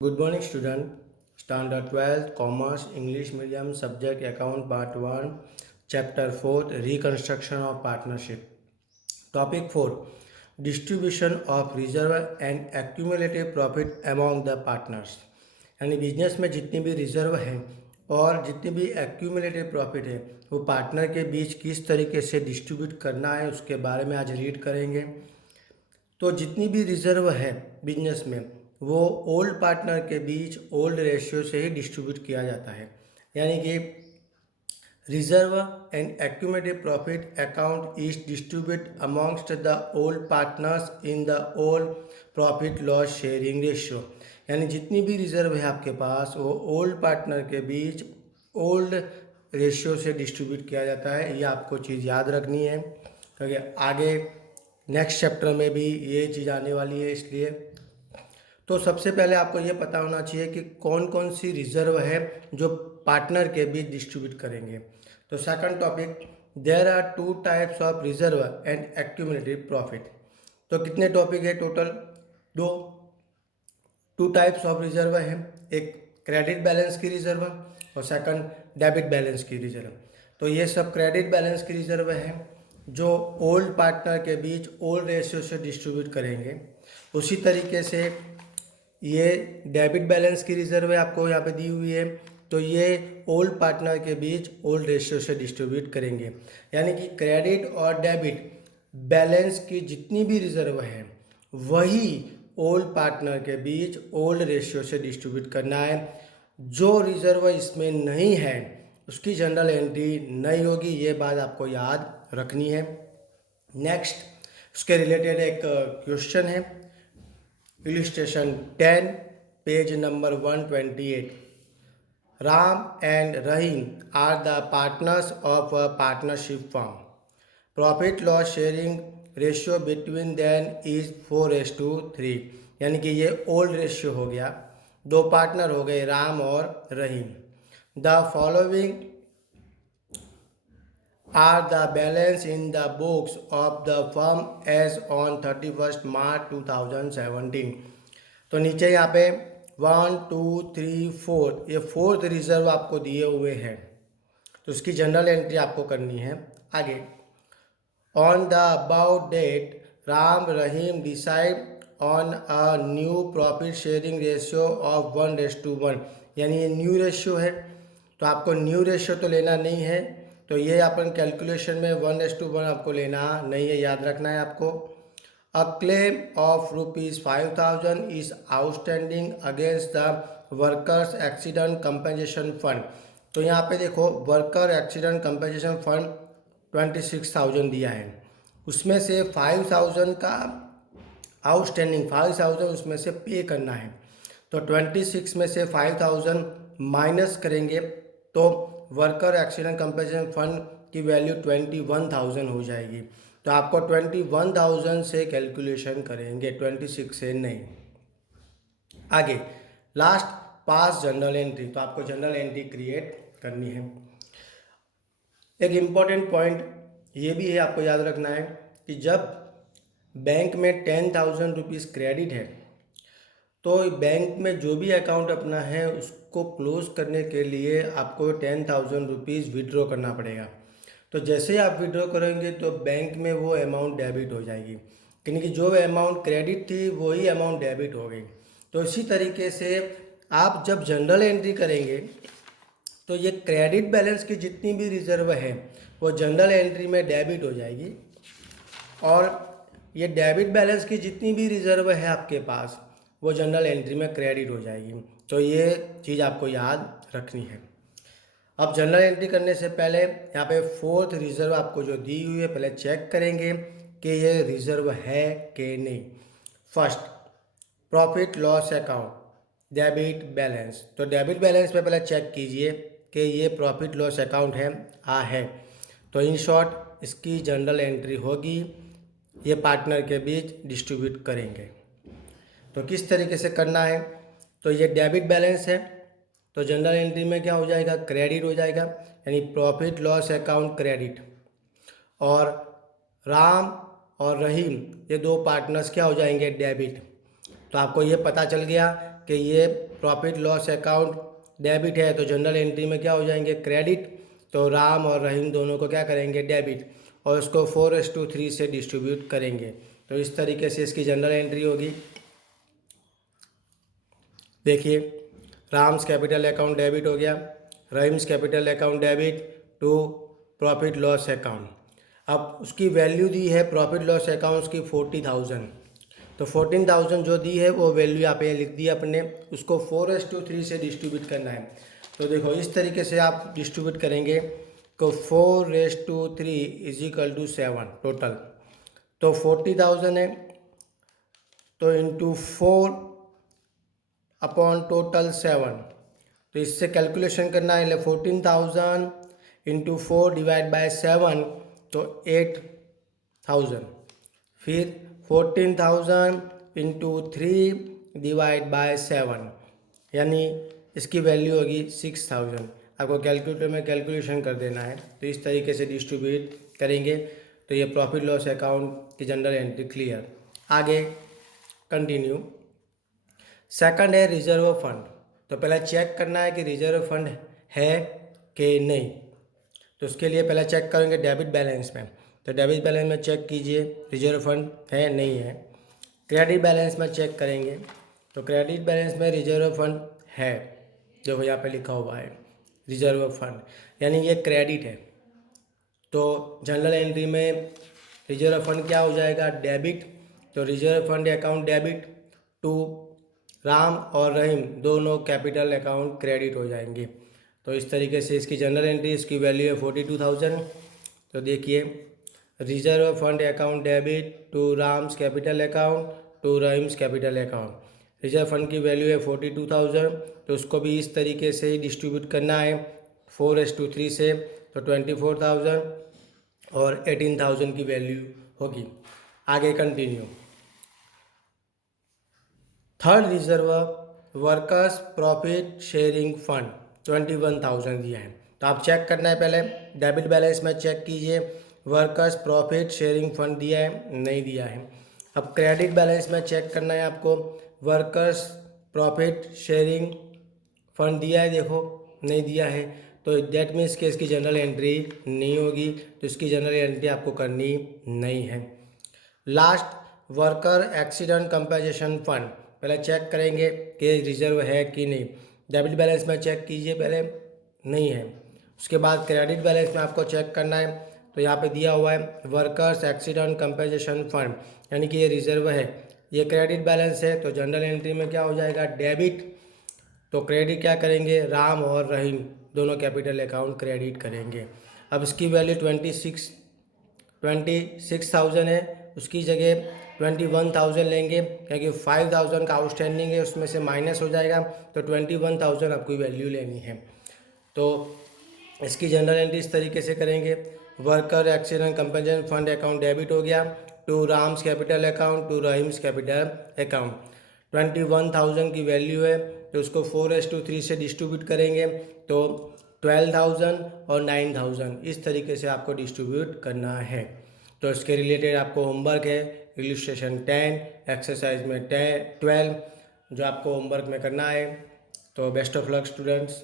Good morning, student. Standard 12th, Commerce, English Medium, Subject Account, Part 1, Chapter 4, Reconstruction of Partnership. Topic 4, Distribution of Reserve and Accumulative Profit among the Partners. यानी business में जितनी भी reserve है और जितनी भी accumulative profit है वो पार्टनर के बीच किस तरीके से डिस्ट्रीब्यूट करना है उसके बारे में आज रीड करेंगे। तो जितनी भी रिजर्व है बिजनेस में वो ओल्ड पार्टनर के बीच ओल्ड रेशियो से ही डिस्ट्रीब्यूट किया जाता है। यानी कि reserve and accumulative profit account is distribute amongst the old partners in the old profit loss sharing ratio. यानी जितनी भी रिजर्व है आपके पास वो ओल्ड पार्टनर के बीच ओल्ड रेशियो से डिस्ट्रीब्यूट किया जाता है। ये आपको चीज़ याद रखनी है क्योंकि आगे नेक्स्ट चैप्टर में भी ये चीज़ आने वाली है। इसलिए तो सबसे पहले आपको ये पता होना चाहिए कि कौन कौन सी रिजर्व है जो पार्टनर के बीच डिस्ट्रीब्यूट करेंगे। तो second topic, there are two types of reserve and accumulative profit. तो कितने टॉपिक है टोटल? दो। टू टाइप्स ऑफ रिजर्व है, एक क्रेडिट बैलेंस की रिजर्व और सेकंड डेबिट बैलेंस की रिजर्व। तो ये सब क्रेडिट बैलेंस की रिजर्व है जो ओल्ड पार्टनर के बीच ओल्ड रेशियो से डिस्ट्रीब्यूट करेंगे। उसी तरीके से ये डेबिट बैलेंस की रिजर्व है आपको यहाँ पे दी हुई है, तो ये ओल्ड पार्टनर के बीच ओल्ड रेशियो से डिस्ट्रीब्यूट करेंगे। यानी कि क्रेडिट और डेबिट बैलेंस की जितनी भी रिजर्व है वही ओल्ड पार्टनर के बीच ओल्ड रेशियो से डिस्ट्रीब्यूट करना है। जो रिजर्व इसमें नहीं है उसकी जनरल एंट्री नहीं होगी, ये बात आपको याद रखनी है। नेक्स्ट उसके रिलेटेड एक क्वेश्चन है, illustration 10, page number 128। Ram and Rahim are the partners of a partnership firm. Profit loss sharing ratio between them is 4:3। यानी कि ये ओल्ड रेशियो हो गया, दो पार्टनर हो गए राम और Rahim. The following are the balance in the books of the firm as on 31st March 2017। तो नीचे यहाँ पे 1 2 3 4 ये फोर्थ रिजर्व आपको दिए हुए हैं, तो उसकी जनरल एंट्री आपको करनी है। आगे, on the about date Ram Rahim decide on a new profit sharing ratio of 1:1। यानी ये न्यू रेशियो है, तो आपको न्यू रेशियो तो लेना नहीं है, तो ये अपन कैलकुलेशन में 1:1 आपको लेना नहीं है, याद रखना है आपको। A claim of ₹5,000 is outstanding against the workers accident compensation fund. तो यहाँ पे देखो वर्कर एक्सीडेंट कंपेंसेशन फंड 26,000 दिया है, उसमें से 5,000 का आउटस्टैंडिंग 5,000 उसमें से पे करना है। तो 26 में से 5,000 माइनस करेंगे तो वर्कर एक्सीडेंट कंपेंसेशन फंड की वैल्यू 21,000 हो जाएगी। तो आपको 21,000 से कैलकुलेशन करेंगे, 26 से नहीं। आगे लास्ट पास जनरल एंट्री, तो आपको जनरल एंट्री क्रिएट करनी है। एक इम्पॉर्टेंट पॉइंट ये भी है, आपको याद रखना है कि जब बैंक में 10,000 रुपीज़ क्रेडिट है तो बैंक में जो भी अकाउंट अपना है उसको क्लोज करने के लिए आपको 10,000 रुपीज़ विड्रॉ करना पड़ेगा। तो जैसे ही आप विड्रॉ करेंगे तो बैंक में वो अमाउंट डेबिट हो जाएगी, क्योंकि जो अमाउंट क्रेडिट थी वही अमाउंट डेबिट हो गई। तो इसी तरीके से आप जब जनरल एंट्री करेंगे तो ये क्रेडिट बैलेंस की जितनी भी रिजर्व है वो जनरल एंट्री में डेबिट हो जाएगी, और ये डेबिट बैलेंस की जितनी भी रिजर्व है आपके पास वो जनरल एंट्री में क्रेडिट हो जाएगी। तो ये चीज़ आपको याद रखनी है। अब जनरल एंट्री करने से पहले यहाँ पे फोर्थ रिजर्व आपको जो दी हुई है पहले चेक करेंगे कि ये रिजर्व है कि नहीं। First, profit loss account debit balance. तो डेबिट बैलेंस पे पहले चेक कीजिए कि ये प्रॉफिट लॉस अकाउंट है, है। तो इन शॉर्ट इसकी जनरल एंट्री होगी, ये पार्टनर के बीच डिस्ट्रीब्यूट करेंगे। तो किस तरीके से करना है? तो ये डेबिट बैलेंस है, तो जनरल एंट्री में क्या हो जाएगा? क्रेडिट हो जाएगा, यानी प्रॉफिट लॉस अकाउंट क्रेडिट। और राम और रहीम ये दो पार्टनर्स क्या हो जाएंगे? डेबिट। तो आपको ये पता चल गया कि ये प्रॉफिट लॉस अकाउंट डेबिट है तो जनरल एंट्री में क्या हो जाएंगे क्रेडिट, तो राम और रहीम दोनों को क्या करेंगे डेबिट, और उसको 4:3 से डिस्ट्रीब्यूट करेंगे। तो इस तरीके से इसकी जनरल एंट्री होगी। देखिए राम्स कैपिटल अकाउंट डेबिट हो गया, Rahim's capital account debit to profit loss account. अब उसकी वैल्यू दी है प्रॉफिट लॉस अकाउंट्स की 40,000, तो 14,000 जो दी है वो वैल्यू यहाँ पे लिख दी अपने, उसको 4:3 से डिस्ट्रीब्यूट करना है। तो देखो इस तरीके से आप डिस्ट्रीब्यूट करेंगे तो 4:3 इज इक्वल टू 7 टोटल, तो 40,000 है तो इंटू 4 अपॉन टोटल 7, तो इससे कैलकुलेशन करना है 14,000 इंटू 4 डिवाइड बाय 7 तो 8,000, फिर 14,000 इंटू 3 डिवाइड बाय 7 यानी इसकी वैल्यू होगी 6,000। आपको कैलकुलेटर में कैलकुलेशन कर देना है। तो इस तरीके से डिस्ट्रीब्यूट करेंगे तो ये प्रॉफिट लॉस अकाउंट की जनरल एंट्री क्लियर। आगे कंटिन्यू। सेकंड है रिजर्व फंड। तो पहले चेक करना है कि रिजर्व फंड है कि नहीं, तो उसके लिए पहले चेक करेंगे डेबिट बैलेंस में। तो डेबिट बैलेंस में चेक कीजिए रिजर्व फंड है नहीं है। क्रेडिट बैलेंस में चेक करेंगे तो क्रेडिट बैलेंस में रिजर्व फंड है, जो यहाँ पे लिखा हुआ है रिजर्व फंड, यानी ये क्रेडिट है। तो जनरल एंट्री में रिजर्व फंड क्या हो जाएगा डेबिट, तो reserve fund account debit to Ram और रहीम दोनों कैपिटल अकाउंट क्रेडिट हो जाएंगे। तो इस तरीके से इसकी जनरल एंट्री, इसकी वैल्यू है 42,000। तो देखिए reserve fund account debit to Ram's capital account to Rahim's capital account. Reserve fund की वैल्यू है 42,000, तो उसको भी इस तरीके से ही डिस्ट्रीब्यूट करना है 4:3 से, तो 24,000 और 18,000 की वैल्यू होगी। आगे continue. Third reserve workers profit sharing fund 21,000 दिया है। तो आप चेक करना है, पहले डेबिट बैलेंस में चेक कीजिए वर्कर्स प्रॉफिट शेयरिंग फंड दिया है नहीं दिया है। अब क्रेडिट बैलेंस में चेक करना है आपको, वर्कर्स प्रॉफिट शेयरिंग फंड दिया है, देखो नहीं दिया है, तो दैट मीन्स कि इसकी जनरल एंट्री नहीं होगी, तो इसकी जनरल एंट्री आपको करनी नहीं है। Last worker accident compensation fund, पहले चेक करेंगे कि रिजर्व है कि नहीं। डेबिट बैलेंस में चेक कीजिए, पहले नहीं है। उसके बाद क्रेडिट बैलेंस में आपको चेक करना है, तो यहाँ पे दिया हुआ है वर्कर्स एक्सीडेंट कंपनसेशन फंड, यानी कि ये रिजर्व है। ये क्रेडिट बैलेंस है, तो जनरल एंट्री में क्या हो जाएगा डेबिट, तो क्रेडिट क्या करेंगे राम और रहीम दोनों कैपिटल अकाउंट क्रेडिट करेंगे। अब इसकी वैल्यू 26,000 है, उसकी जगह 21,000 लेंगे क्योंकि 5,000 का आउटस्टैंडिंग है, उसमें से माइनस हो जाएगा, तो 21,000 आपको वैल्यू लेनी है। तो इसकी जनरल एंट्री इस तरीके से करेंगे, worker accident compensation fund account debit हो गया to Ram's capital account to Rahim's capital account. 21,000 की वैल्यू है, तो उसको 4:3 से डिस्ट्रीब्यूट करेंगे, तो 12,000 और 9,000 इस तरीके से आपको डिस्ट्रीब्यूट करना है। तो इसके रिलेटेड आपको होमवर्क है इलस्ट्रेशन 10 एक्सरसाइज में 12 जो आपको होमवर्क में करना है। तो बेस्ट ऑफ लक स्टूडेंट्स।